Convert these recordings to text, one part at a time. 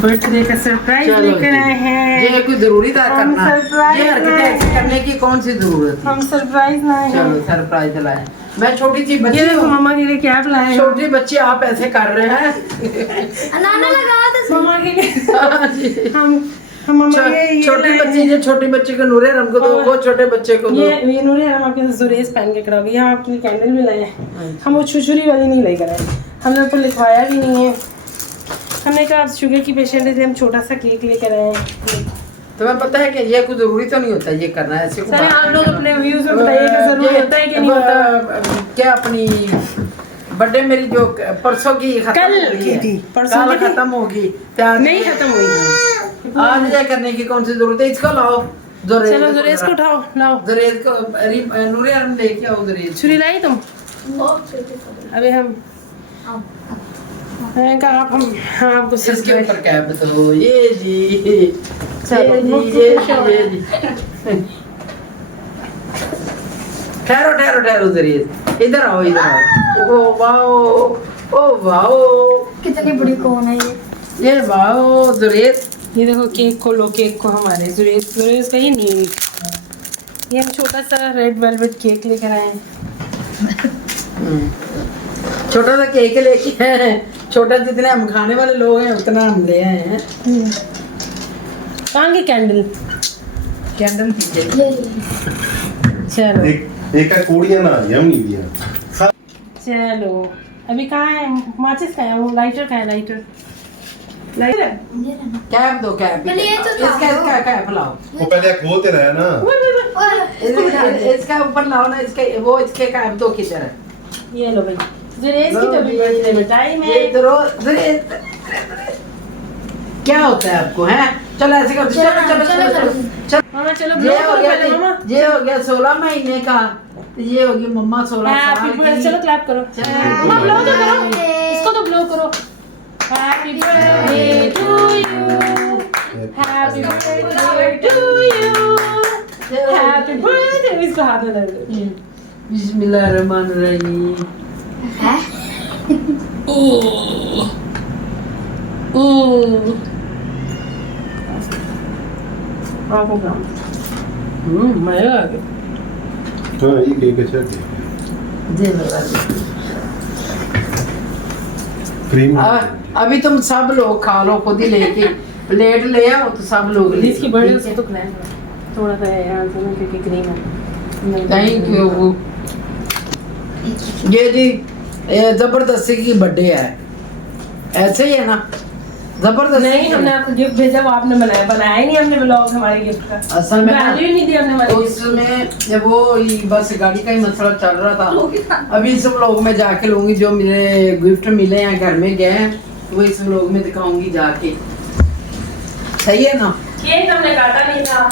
Birthday का surprise लेकर आए हैं। ये कोई जरूरी था करना? सरप्राइज ये हरकतें ऐसी करने की कौन सी जरूरत है? हम सरप्राइज लाए हैं। चलो सरप्राइज लाए। मैं छोटी सी बच्ची ये हूँ। मम्मा के लिए क्या लाए? छोटी बच्ची आप ऐसे कर रहे हैं। नाना लगा था मम्मा के लिए हाँ जी। हम मम्मा ये छोटी लाए बच्ची, हैं। ये छोटी बच्ची को नूरे रंग को दो, वो छोटे बच्चे को दो। ये नूरे हम आपके जुरेज पहन के करा यहाँ आपके लिए कैंडल भी लाए हैं। हम वो छुछुरी वाली नहीं लेकर आए, हमने ऊपर लिखवाया भी नहीं है। हमने कहा आप शुगर की पेशेंट है, हम छोटा सा केक लेकर आए हैं। तुम्हें पता है कि ये कोई जरूरी तो नहीं होता ये करना है ऐसे। सर आप लोग अपने व्यूज में बताइए कि जरूरी होता है कि नहीं होता। क्या अपनी बर्थडे मेरी जो परसों की खत्म कल हो गई की है, थी, परसों कल की थी। खत्म होगी क्या? नहीं खत्म हुई। आज ये करने की कौन सी जरूरत है? इसको लाओ जुरेज। चलो जुरेज को उठाओ, लाओ जुरेज को नूरे रंग लेके आओ जुरेज। छुरी लाई तुम? अभी हम मैंने कहा आप हम हाँ आपको इसके सरप्राइज। ऊपर कैप दो। ये जी चलो, ये जी। ठहरो ठहरो ठहरो जुरेज, इधर आओ इधर आओ। ओ वाओ, ओ वाओ, कितनी बड़ी कौन है ये? वाओ जुरेज। ये देखो केक को लो, केक को हमारे जुरेज का ही नहीं। ये हम छोटा सा रेड वेलवेट केक लेकर आए हैं। छोटा सा केक लेके आए हैं। छोटा जितने हम खाने वाले लोग हैं उतना हम ले आए हैं। कहाँ की कैंडल? कैंडल दीजिए। ये चलो एक का कोड़िया ना यम नहीं दिया। चलो अभी कहाँ है माचिस? कहाँ है वो? लाइटर कहाँ है? लाइटर ये रहना। कैप दो कैप। पहले ये तो था। इसका कैप लाओ। वो पहले खोलते रहे ना। इसका ऊपर लाओ ना, इसके वो इसके कैप दो किधर है? ये लो भाई, जुरेज की तो भी बर्थडे में टाइम है। ये इधर जुरेज। क्या होता है आपको हैं? चलो ऐसे करो। चलो चलो चलो चलो चलो। मामा चलो ये ब्लो हो करो पहले मामा। गया, ये हो गया 16 महीने का। ये होगी मम्मा 16 साल हैप्पी बर्थडे। की। चलो क्लैप करो। मामा ब्लो तो करो, इसको तो ब्लो करो। Happy birthday to you, happy birthday to you, happy birthday. इसको हाथ में दे दो। बिस्मिल्लाहिर्रहमानिर्रहीम। आपको क्या? मजा आ गया। हाँ ये केक अच्छा है। जी बाबा। क्रीम। अभी तुम सब लोग खा लो, खुद ही लेके प्लेट ले आओ तो सब लोग ले। इसकी बर्थडे उसको तो खिलाएं थोड़ा सा यहाँ से ना, क्योंकि क्रीम है। Thank you. ये जी ये जबरदस्ती की बर्थडे है, ऐसे ही है ना? जबरदस्ती नहीं, हमने आपको गिफ्ट भेजा, वो आपने बनाया ही नहीं। हमने ब्लॉग हमारे गिफ्ट का असल में ना, वैल्यू ही नहीं दी हमने हमारे गिफ्ट उसमें जब वो बस गाड़ी का ही मसला चल रहा था। अभी इस व्लॉग में जाके लूंगी जो मेरे गिफ्ट मिले हैं, घर में गए हैं, वो इस व्लॉग में दिखाऊंगी जाके। सही है ना? केक हमने काटा नहीं था।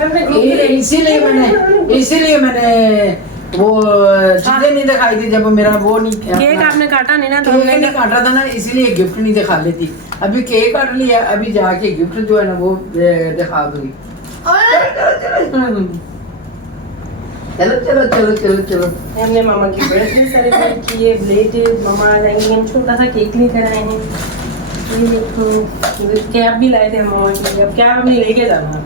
हमने ग्रुप में इसीलिए मैंने वो चीजें नहीं दिखाई थी जब मेरा वो नहीं किया। केक आपने काटा नहीं ना, तो केक हमने नहीं काटा था ना, इसीलिए गिफ्ट नहीं दिखा लेती। अभी केक काट लिया, अभी जाके गिफ्ट जो है ना वो दिखा दूंगी। चलो चलो चलो चलो चलो। हमने मामा की बर्थडे सेलिब्रेट की है, ब्लेटेड। मामा आ जाएंगे, हम छोटा सा केक लेकर आए हैं। ये देखो कैप भी लाए थे हम मामा के लिए। अब कैप अपनी लेके जाना,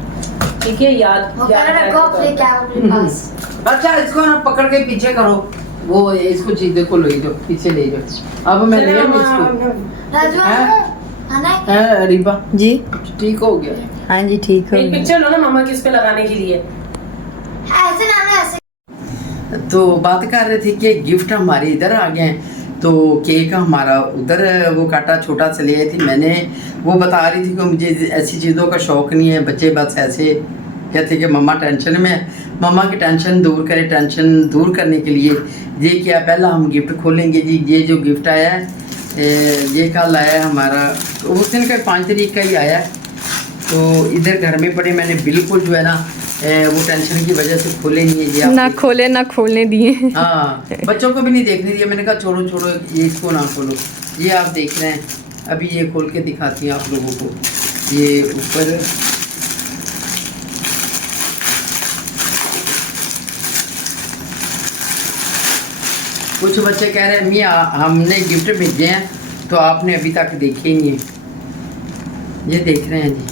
ठीक है? याद वो कहने लगा अपने क्या अपने पास। अच्छा इसको ना पकड़ के पीछे करो, वो इसको चीज देखो ले जाओ, पीछे ले जाओ। अब मैं ले इसको। राजू आना है? है रिबा जी ठीक हो गया। हाँ जी ठीक हो एक गया। पिक्चर लो ना मामा की उस पे लगाने के लिए। ऐसे नाना ऐसे। तो बात कर रहे थे कि गिफ्ट हमारे इधर आ गए हैं, तो केक हमारा उधर वो काटा छोटा से ले आई थी मैंने। वो बता रही थी कि मुझे ऐसी चीज़ों का शौक नहीं है, बच्चे बस ऐसे कहते कि मम्मा टेंशन में है। मम्मा की टेंशन दूर करे, टेंशन दूर करने के लिए ये क्या, पहला हम गिफ्ट खोलेंगे जी। ये जो गिफ्ट आया है ये कल आया है हमारा, उस दिन का 5 तारीख का ही आया है। तो इधर घर में पड़े, मैंने बिल्कुल जो है ना वो टेंशन की वजह से खोले नहीं है। ये ना खोले ना खोलने दिए। हाँ, बच्चों को भी नहीं देखने दिया। मैंने कहा छोड़ो छोड़ो ये, इसको ना खोलो। ये आप देख रहे हैं, अभी ये खोल के दिखाती हैं आप लोगों को। ये ऊपर कुछ बच्चे कह रहे हैं मियाँ हमने गिफ्ट भेजे हैं तो आपने अभी तक देखे ही नहीं। ये देख रहे हैं जी,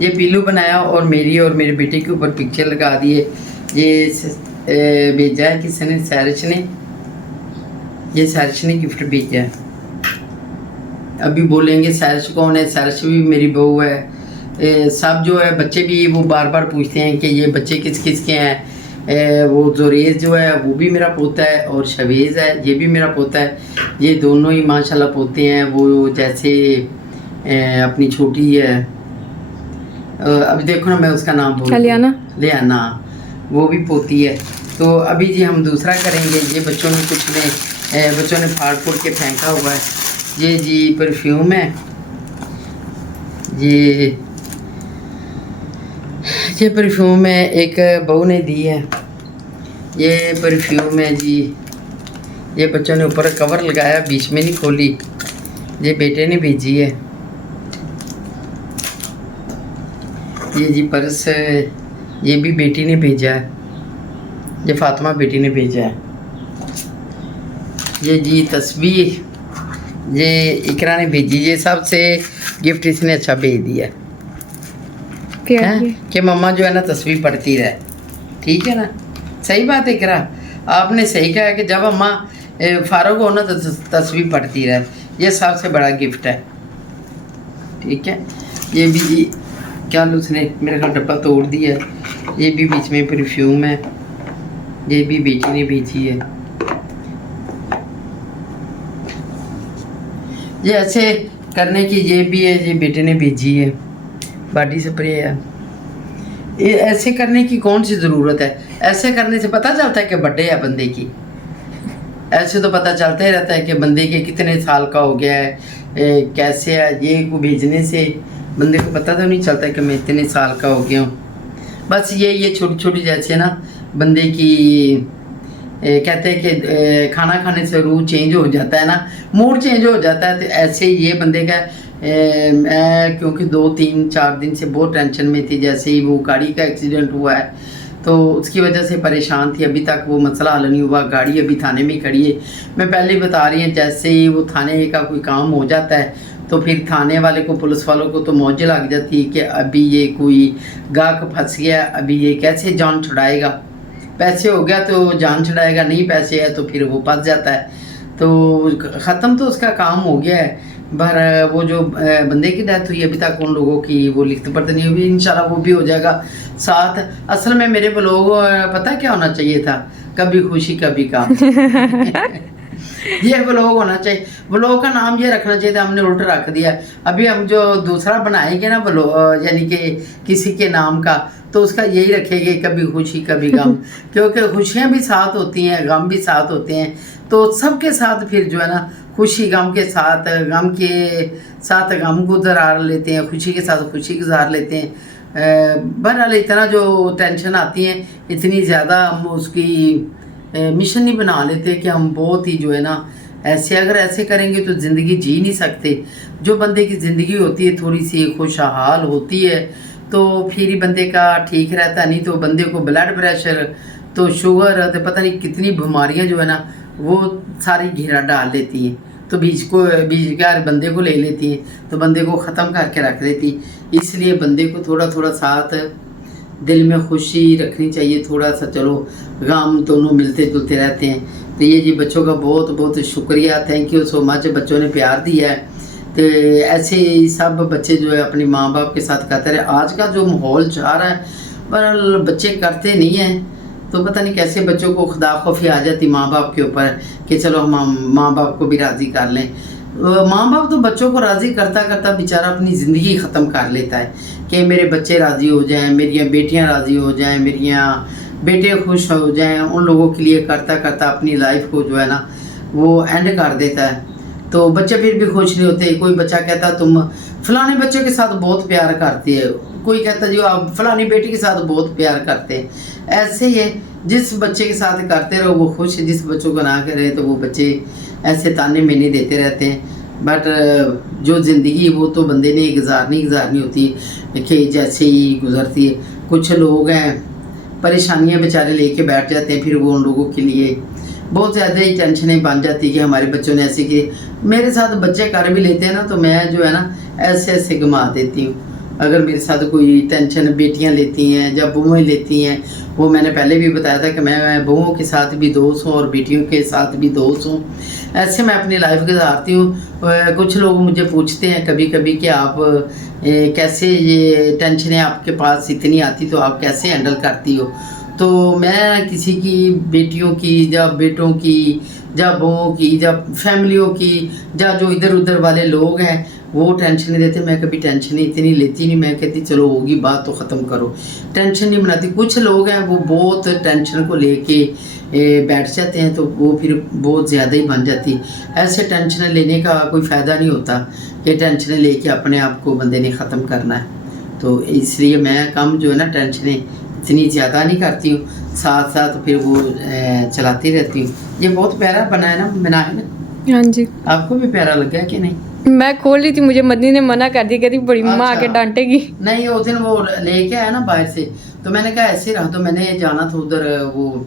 ये पीलू बनाया और मेरे बेटे के ऊपर पिक्चर लगा दिए। ये भेजा है किसी ने, सैरिश ने, ये सैरिश ने गिफ्ट भेजा है। अभी बोलेंगे सैरिश कौन है, सैरिश भी मेरी बहू है। सब जो है बच्चे भी वो बार बार पूछते हैं कि ये बच्चे किस किस के हैं। वो जोरेज जो है वो भी मेरा पोता है और शवेज़ है ये भी मेरा पोता है। ये दोनों ही माशाल्लाह पोते हैं। वो जैसे अपनी छोटी है, अभी देखो ना मैं उसका नाम भूल गई। लियाना, वो भी पोती है। तो अभी जी हम दूसरा करेंगे। ये बच्चों ने फाड़ फूड़ के फेंका हुआ है। ये जी परफ्यूम है, ये परफ्यूम है, एक बहू ने दी है। ये परफ्यूम है जी, ये बच्चों ने ऊपर कवर लगाया, बीच में नहीं खोली, ये बेटे ने भेजी है। ये जी पर्स, ये भी बेटी ने भेजा है, ये फातिमा बेटी ने भेजा है। ये जी तस्वीर, ये इकरा ने भेजी। ये सबसे गिफ्ट इसने अच्छा भेज दिया है कि मम्मा जो है ना तस्वीर पढ़ती रहे। ठीक है ना, सही बात है इकरा, आपने सही कहा कि जब अम्मा फारूक हो ना तो तस्वीर पढ़ती रहे। ये सबसे बड़ा गिफ्ट है। ठीक है, ये भी क्या उसने मेरे का डब्बा तोड़ दिया है। ये भी बीच में परफ्यूम है, ये भी बेटी ने भेजी है। ये ऐसे करने की ये भी है, ये बेटे ने भेजी है। बॉडी स्प्रे है। ये ऐसे करने की कौन सी ज़रूरत है? ऐसे करने से पता चलता है कि बर्थडे है बंदे की। ऐसे तो पता चलता ही रहता है कि बंदे के कितने साल का हो गया है, कैसे है। ये को भेजने से बंदे को पता तो नहीं चलता कि मैं इतने साल का हो गया हूँ। बस ये छोटी छोटी जैसे ना बंदे की कहते हैं कि खाना खाने से रूह चेंज हो जाता है ना, मूड चेंज हो जाता है। तो ऐसे ये बंदे का मैं क्योंकि 2-3-4 दिन से बहुत टेंशन में थी। जैसे ही वो गाड़ी का एक्सीडेंट हुआ है तो उसकी वजह से परेशान थी। अभी तक वो मसला हल नहीं हुआ। गाड़ी अभी थाने में खड़ी है। मैं पहले ही बता रही हूँ, जैसे ही वो थाने का कोई काम हो जाता है तो फिर थाने वाले को, पुलिस वालों को तो मौज लग जाती है कि अभी ये कोई गाहक फंस गया, अभी ये कैसे जान छुड़ाएगा। पैसे हो गया तो जान छुड़ाएगा, नहीं पैसे है तो फिर वो फंस जाता है। तो ख़त्म तो उसका काम हो गया है। पर वो जो बंदे की डेथ हुई अभी तक उन लोगों की वो लिखत पढ़त नहीं हुई। इंशाल्लाह वो भी हो जाएगा साथ। असल में मेरे ब्लॉग पता क्या होना चाहिए था, कभी खुशी कभी काम। ये ब्लॉग होना चाहिए। ब्लॉग का नाम ये रखना चाहिए था, हमने उल्टा रख दिया। अभी हम जो दूसरा बनाएंगे ना ब्लॉग, यानी कि किसी के नाम का, तो उसका यही रखेंगे कभी खुशी कभी गम। क्योंकि खुशियाँ भी साथ होती हैं, गम भी साथ होते हैं। तो सबके साथ फिर जो है ना खुशी गम के साथ, गम के साथ गम गुजार लेते हैं, खुशी के साथ खुशी गुजार लेते हैं। बहरहाल इतना जो टेंशन आती है, इतनी ज़्यादा हम उसकी मिशन नहीं बना लेते कि हम बहुत ही जो है ना ऐसे, अगर ऐसे करेंगे तो ज़िंदगी जी नहीं सकते। जो बंदे की ज़िंदगी होती है थोड़ी सी खुशहाल होती है तो फिर ही बंदे का ठीक रहता है। नहीं तो बंदे को ब्लड प्रेशर तो शुगर तो पता नहीं कितनी बीमारियां जो है ना वो सारी घेरा डाल लेती हैं। तो बीज का बंदे को ले लेती हैं, तो बंदे को ख़त्म करके रख देती। इसलिए बंदे को थोड़ा थोड़ा साथ दिल में खुशी रखनी चाहिए, थोड़ा सा चलो गम दोनों मिलते जुलते रहते हैं। तो ये जी बच्चों का बहुत बहुत शुक्रिया, थैंक यू सो मच। बच्चों ने प्यार दिया है। तो ऐसे ही सब बच्चे जो है अपने माँ बाप के साथ करते रहे। आज का जो माहौल चाह रहा है पर बच्चे करते नहीं हैं, तो पता नहीं कैसे बच्चों को खुदा खौफी आ जाती माँ बाप के ऊपर कि चलो हम माँ बाप को भी राज़ी कर लें। माँ बाप तो बच्चों को राज़ी करता करता बेचारा अपनी ज़िंदगी ख़त्म कर लेता है कि मेरे बच्चे राज़ी हो जाएं, मेरी बेटियाँ राज़ी हो जाएं, मेरी बेटे खुश हो जाएं। उन लोगों के लिए करता करता अपनी लाइफ को जो है ना वो एंड कर देता है। तो बच्चे फिर भी खुश नहीं होते। कोई बच्चा कहता तुम फलाने बच्चे के साथ बहुत प्यार करती है, कोई कहता जो आप फलानी बेटी के साथ बहुत प्यार करते हैं। ऐसे ही है, जिस बच्चे के साथ करते रहो वो खुश, जिस बच्चों को ना करे तो वो बच्चे ऐसे ताने मेने देते रहते हैं। बट जो ज़िंदगी वो तो बंदे ने गुजारनी होती है कि जैसे ही गुजरती है। कुछ लोग हैं परेशानियां बेचारे लेके बैठ जाते हैं, फिर वो उन लोगों के लिए बहुत ज़्यादा ही टेंशनें बन जाती कि हमारे बच्चों ने ऐसे कि मेरे साथ बच्चे कर भी लेते हैं ना, तो मैं जो है ना ऐसे ऐसे घुमा देती हूँ। अगर मेरे साथ कोई टेंशन बेटियाँ लेती हैं या बहुएँ लेती हैं, वो मैंने पहले भी बताया था कि मैं बहुओं के साथ भी दोस्त हूँ और बेटियों के साथ भी दोस्त हूँ। ऐसे मैं अपनी लाइफ गुजारती हूँ। कुछ लोग मुझे पूछते हैं कभी कभी कि आप कैसे ये टेंशनें आपके पास इतनी आती तो आप कैसे हैंडल करती हो। तो मैं किसी की बेटियों की या बेटों की या बहुओं की या फैमिलियों की या जो इधर उधर वाले लोग हैं वो टेंशन नहीं देते। मैं कभी टेंशन इतनी लेती नहीं, मैं कहती चलो होगी बात तो ख़त्म करो, टेंशन नहीं बनाती। कुछ लोग हैं वो बहुत टेंशन को लेके बैठ जाते हैं तो वो फिर बहुत ज़्यादा ही बन जाती। ऐसे टेंशन लेने का कोई फ़ायदा नहीं होता कि टेंशन लेके अपने आप को बंदे ने ख़त्म करना है। तो इसलिए मैं काम जो है ना टेंशनें इतनी ज़्यादा नहीं करती हूँ, साथ साथ फिर वो चलाती रहती हूँ। ये बहुत प्यारा बना है ना। हाँ जी, आपको भी प्यारा लगा कि नहीं? मैं खोल रही थी, मुझे मदनी ने मना कर दिया, कहती बड़ी माँ आके अच्छा। डांटेगी। नहीं, उस दिन वो लेके आया ना बाहर से, तो मैंने कहा ऐसे रहा, तो मैंने जाना था उधर वो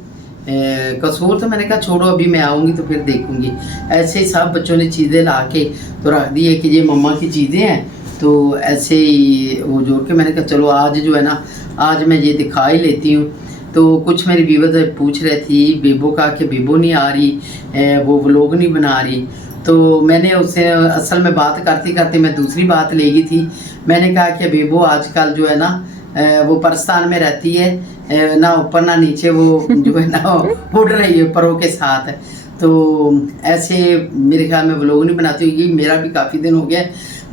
कसूर, तो मैंने कहा छोड़ो अभी मैं आऊँगी तो फिर देखूँगी। ऐसे ही सब बच्चों ने चीज़ें ला के तो रख दी है कि ये मम्मा की चीज़ें हैं, तो ऐसे ही वो जोड़ के मैंने कहा चलो आज जो है ना आज मैं ये दिखा ही लेती हूँ। तो कुछ मेरी व्यूअर्स पूछ रहे थी बेबो का कि बेबो नहीं आ रही, वो व्लॉग नहीं बना रही। तो मैंने उससे असल में बात करते करते मैं दूसरी बात ले गई थी। मैंने कहा कि बेबो आजकल जो है ना वो पाकिस्तान में रहती है, ना ऊपर ना नीचे, वो जो है ना उड़ रही है परों के साथ। तो ऐसे मेरे ख्याल में व्लॉग नहीं बनाती होगी। मेरा भी काफ़ी दिन हो गया,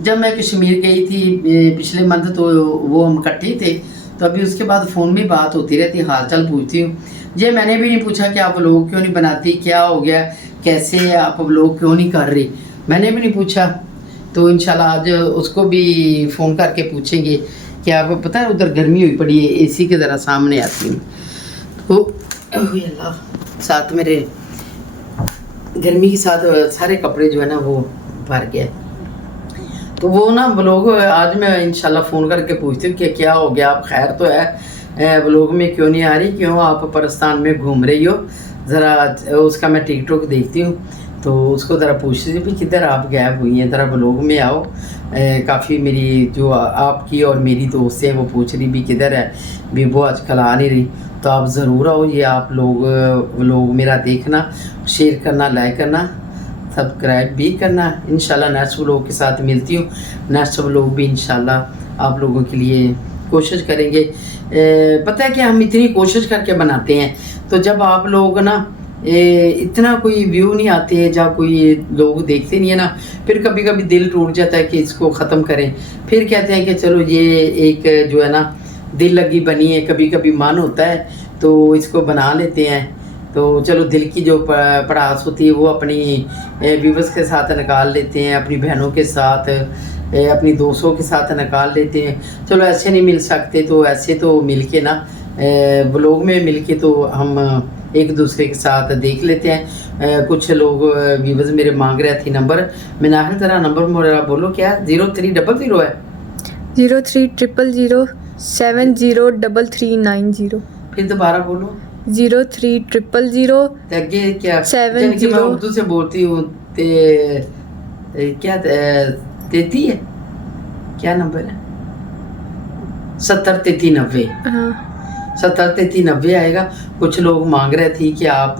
जब मैं कश्मीर गई थी पिछले मंथ तो वो हम इकट्ठे थे, तो अभी उसके बाद फ़ोन में बात होती रहती, हाल चाल पूछती हूँ। ये मैंने भी नहीं पूछा कि आप व्लॉग क्यों नहीं बनाती, क्या हो गया, कैसे आप व्लॉग क्यों नहीं कर रही, मैंने भी नहीं पूछा। तो इंशाल्लाह आज उसको भी फ़ोन करके पूछेंगे कि आपको पता है उधर गर्मी हुई पड़ी है, एसी के ज़रा सामने आती हूँ। तो अल्लाह, साथ मेरे गर्मी के साथ सारे कपड़े जो है ना वो भर गए। तो वो ना व्लॉग आज मैं इंशाल्लाह फ़ोन करके पूछती हूँ कि क्या हो गया, आप खैर तो है, व्लॉग में क्यों नहीं आ रही, क्यों आप पाकिस्तान में घूम रही हो। ज़रा उसका मैं टिकटॉक देखती हूँ, तो उसको ज़रा पूछती थी भी किधर आप गैप हुई हैं, ज़रा व्लॉग में आओ। काफ़ी मेरी जो आपकी और मेरी दोस्त हैं वो पूछ रही भी किधर है बेबो आजकल आ नहीं रही। तो आप ज़रूर आओ, ये आप लोग व्लॉग मेरा देखना, शेयर करना, लाइक करना, सब्सक्राइब भी करना। इंशाल्लाह नेक्स्ट व्लॉग के साथ मिलती हूँ। नेक्स्ट व्लॉग भी इंशाल्लाह आप लोगों के लिए कोशिश करेंगे। पता है कि हम इतनी कोशिश करके बनाते हैं, तो जब आप लोग ना इतना कोई व्यू नहीं आते या कोई लोग देखते नहीं है ना, फिर कभी कभी दिल टूट जाता है कि इसको ख़त्म करें। फिर कहते हैं कि चलो ये एक जो है ना दिल लगी बनी है, कभी कभी मन होता है तो इसको बना लेते हैं। तो चलो दिल की जो पड़ास होती है वो अपनी व्यूअर्स के साथ निकाल लेते हैं, अपनी बहनों के साथ, अपनी दोस्तों के साथ निकाल लेते हैं। चलो ऐसे नहीं मिल सकते तो ऐसे तो मिल के ना व्लॉग में मिल के तो हम एक दूसरे के साथ देख लेते हैं। कुछ लोग व्यूअर्स मेरे मांग रहे थे नंबर, मैंने आखिर तरह नंबर मेरा बोलो क्या 0300 है 0300 703390। फिर दोबारा बोलो 0300 आगे क्या 70 यानी कि मैं उर्दू से बोलती हूँ क्या 33 है, क्या नंबर है 703390। हाँ 703390 आएगा। कुछ लोग मांग रहे थे कि आप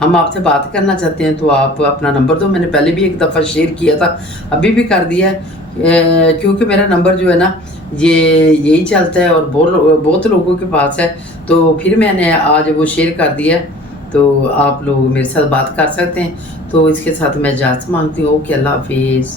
हम आपसे बात करना चाहते हैं तो आप अपना नंबर दो। मैंने पहले भी एक दफ़ा शेयर किया था, अभी भी कर दिया है, क्योंकि मेरा नंबर जो है ना ये यही चलता है और बहुत लोगों के पास है, तो फिर मैंने आज वो शेयर कर दिया है, तो आप लोग मेरे साथ बात कर सकते हैं। तो इसके साथ मैं इजाज़त मांगती हूँ। ओके, अल्लाह हाफिज़।